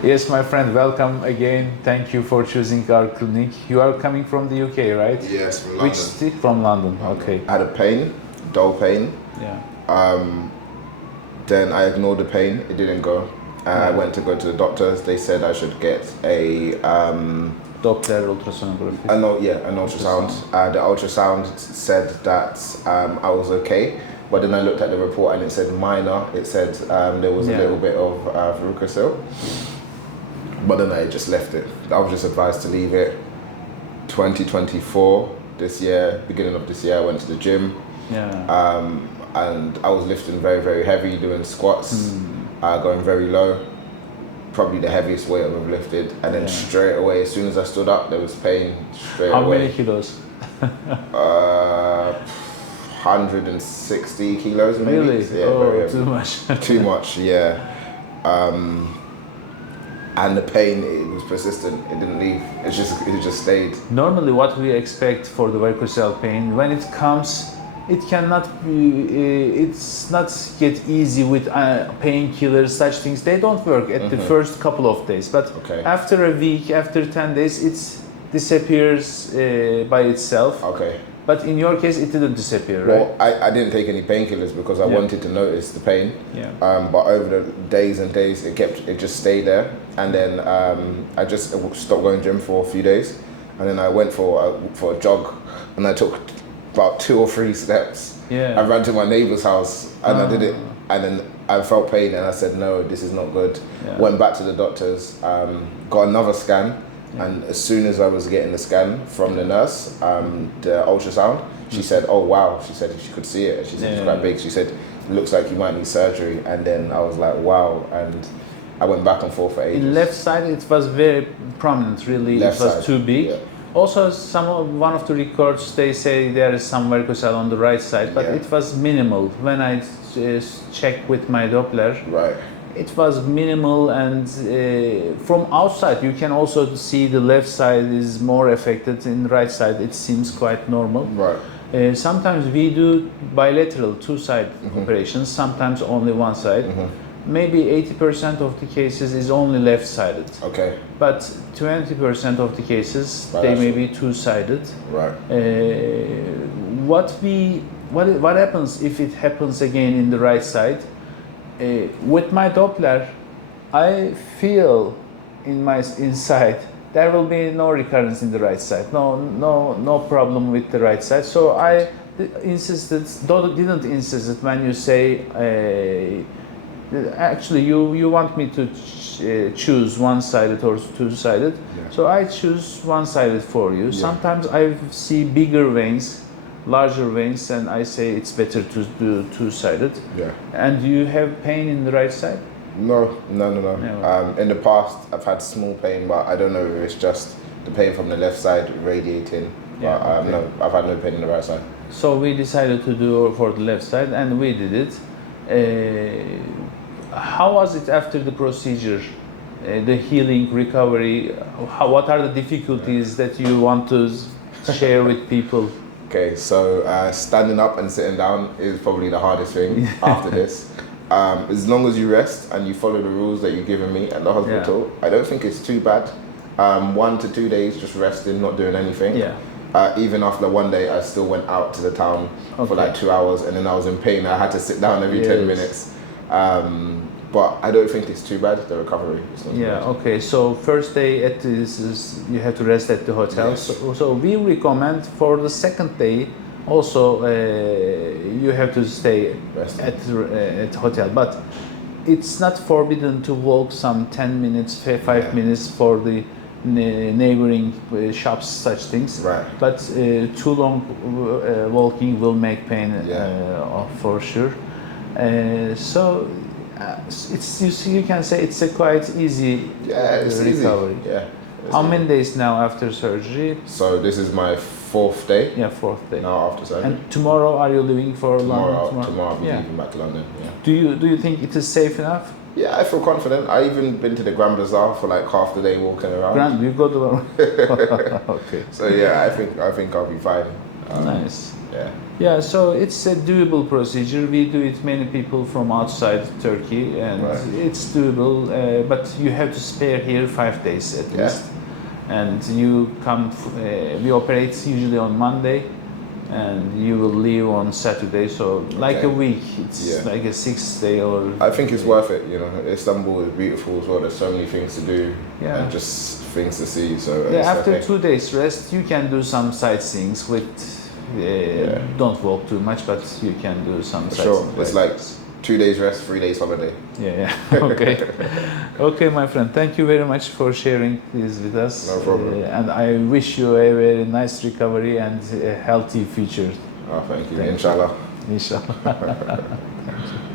Yes, my friend, welcome again. Thank you for choosing our clinic. You are coming from the UK, right? Yes, from Which London. city? From London. Okay. I had a pain, dull pain. Yeah. Then I ignored the pain. It didn't go. I went to go to the doctors. They said I should get a Doppler ultrasonography. an ultrasound. The ultrasound said that I was okay, but then I looked at the report and it said minor. It said there was a little bit of varicocele, but then I just left it. I was just advised to leave it. 2024, this year, beginning of this year, I went to the gym. Yeah. And I was lifting very, very heavy, doing squats, going very low. Probably the heaviest weight I've ever lifted. And then straight away, as soon as I stood up, there was pain straight How away. many kilos? 160 kilos maybe. Really? Yeah, oh, very too heavy. much. Too much, yeah. And the pain, it was persistent. It didn't leave. It just stayed. Normally, what we expect for the varicocele pain, when it comes, it cannot be. It's not get easy with painkillers. Such things they don't work at the first couple of days, but after a week, after 10 days, it disappears by itself. Okay. But in your case, it didn't disappear, right? Well, I didn't take any painkillers because I wanted to notice the pain. Yeah. But over the days and days, it just stayed there. And then I just stopped going gym for a few days, and then I went for a jog, and I took about 2 or 3 steps. Yeah. I ran to my neighbor's house, and I did it, and then I felt pain, and I said, no, this is not good. Yeah. Went back to the doctors, got another scan. And as soon as I was getting the scan from the nurse, the ultrasound, she said, oh wow, she said she could see it. She said it's quite big. She said, it looks like you might need surgery. And then I was like, wow. And I went back and forth for ages. In left side, it was very prominent, really. Left it was side, too big. yeah. Also, one of the records, they say there is some varicocele on the right side, but it was minimal. When I checked with my Doppler, Right. it was minimal, and from outside you can also see the left side is more affected. In the right side it seems quite normal. Right. Sometimes we do bilateral two-side operations, sometimes only one side. Maybe 80% of the cases is only left-sided. Okay. But 20% of the cases they may be two-sided. Right. What happens if it happens again in the right side? With my Doppler, I feel in my inside there will be no recurrence in the right side. No problem with the right side. So I didn't insist when you say actually you want me to choose one-sided or two-sided. Yeah. So I choose one-sided for you. Yeah. Sometimes I see bigger veins, larger veins, and I say it's better to do two-sided. Yeah. And do you have pain in the right side? No. In the past, I've had small pain, but I don't know if it's just the pain from the left side radiating. Yeah, but no, I've had no pain in the right side. So we decided to do for the left side, and we did it. How was it after the procedure? The healing, recovery. What are the difficulties that you want to share with people? Okay, so standing up and sitting down is probably the hardest thing after this. As long as you rest and you follow the rules that you're giving me at the hospital, I don't think it's too bad. 1 to 2 days just resting, not doing anything. Yeah. Even after one day, I still went out to the town for like 2 hours, and then I was in pain. I had to sit down every 10 minutes. But I don't think it's too bad, the recovery. It's not too bad. Okay. So first day at this you have to rest at the hotel. Yes. So we recommend for the second day also you have to stay at the hotel. But it's not forbidden to walk some 10 minutes, 5 minutes for the neighboring shops, such things. Right. But too long walking will make pain for sure. You can say it's a quite easy recovery. Easy. Yeah. How many days now after surgery? So this is my 4th day. Yeah, 4th day. Now after surgery. And tomorrow are you leaving for London? Tomorrow I'll be leaving back to London. Yeah. Do you think it is safe enough? Yeah, I feel confident. I even been to the Grand Bazaar for like half the day walking around. You go to okay. So yeah, I think I'll be fine. Nice. Yeah. Yeah, so it's a doable procedure. We do it many people from outside Turkey, and it's doable. But you have to spare here 5 days at least. And you come. We operate usually on Monday, and you will leave on Saturday. So like a week. It's like a 6 day or. I think it's worth it. You know, Istanbul is beautiful as well. There's so many things to do and just things to see. So after 2 days rest, you can do some sightseeing with. Don't walk too much, but you can do some sightseeing. Sure, it's like 2 days rest, 3 days holiday. Yeah. Okay. Okay, my friend. Thank you very much for sharing this with us. No problem. And I wish you a very nice recovery and a healthy future. Oh, thank you. Inshallah. Inshallah. Thank you.